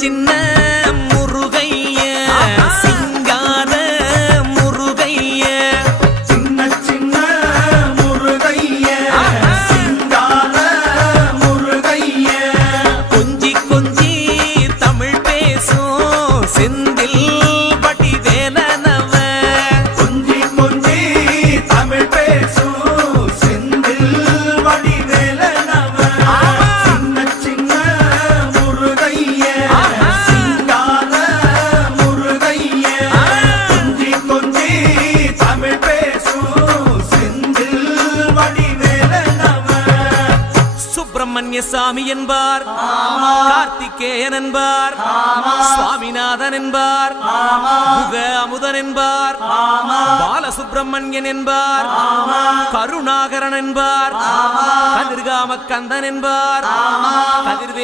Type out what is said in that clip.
சின்ன முருகைய சிங்கார முருகைய சின்ன சின்ன முருகைய சிங்கார முருகைய கொஞ்சி கொஞ்சி தமிழ் பேசும் செந்தில் வடிவேலனவ கொஞ்சி கொஞ்சி தமிழ் பேசும் செந்தில் வடிவேலனவ சின்ன சின்ன முருகைய சிங்கார முருகைய கொஞ்சி கொஞ்சி தமிழ் பேசும் செந்தில் வடிவேலனவ சுப்பிரமணிய சாமி என்பார், கார்த்திகேயன் என்பார், சுவாமிநாதன் என்பார், முக அமுதன் என்பார், பாலசுப்பிரமணியன் என்பார், கருணாகரன் என்பார், கதிர்காம கந்தன் என்பார், கதிர்வே